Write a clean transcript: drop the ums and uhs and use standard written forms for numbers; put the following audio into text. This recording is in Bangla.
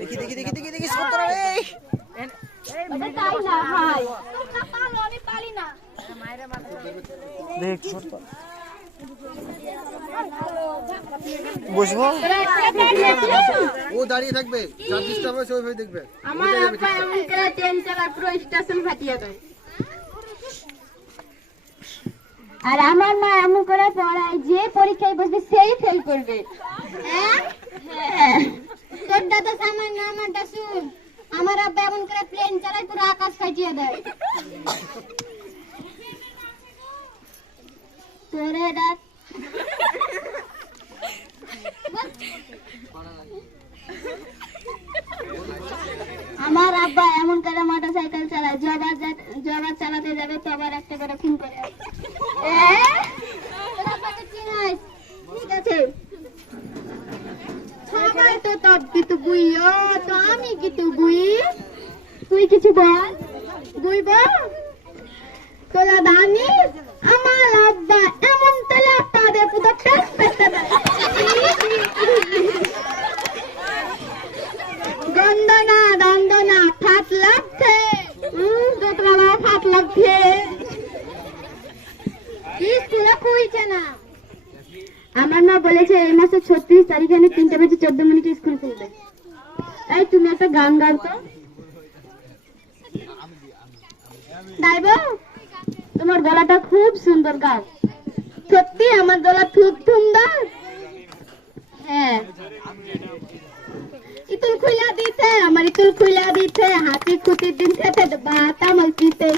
দেখি দেখি দেখি দেখি দেখি সত্তর বসবো ও দাঁড়িয়ে থাকবে যার ডিস্টার্ব হয়েছে ওইভাবে দেখবে আমার আপা এমন করে ট্রেন চালায় পুরো স্টেশন ফাটিয়ে দেয় আর আমার মা এমন করে পড়ায় যে পরীক্ষায় বসবে সেই ফেল করবে তোরটা তো সামান্য আমারটা শুন আমার আব্বা এমন করে প্লেন চালায় পুরো আকাশ ফাটিয়ে দেয় তোরে ডাক আমার আব্বা এমন করে মোটরসাইকেল চালায় জবার চালাতে যাবে তো আবার একটা করে ফোন করে ঠিক আছে সবাই তো তব কিন্তু বুইও তো আমি কিন্তু বুই তুই কিছু বল বুইব তোলা দানি আমার আব্বা এমন তেলে তাদের পুরো পেট পেটে দেয় গন্ধনা দন্দনা ফাট লাগছে দোতলা ফাট লাগছে স্কুলে খুইছে না আমার মা বলেছে এই মাসের 36 তারিখে 3:14 স্কুল খুলবে এই তুমি একটা গান গাও তো গাইবো তোমার গলাটা খুব সুন্দর গাও সত্যি আমার গলা খুব সুন্দর হ্যাঁ ইতুল খুইলা দিতে আমার ইতুল খুইলা দিতে হাতি খুঁটির দিন খেতে বাতা মলকিতে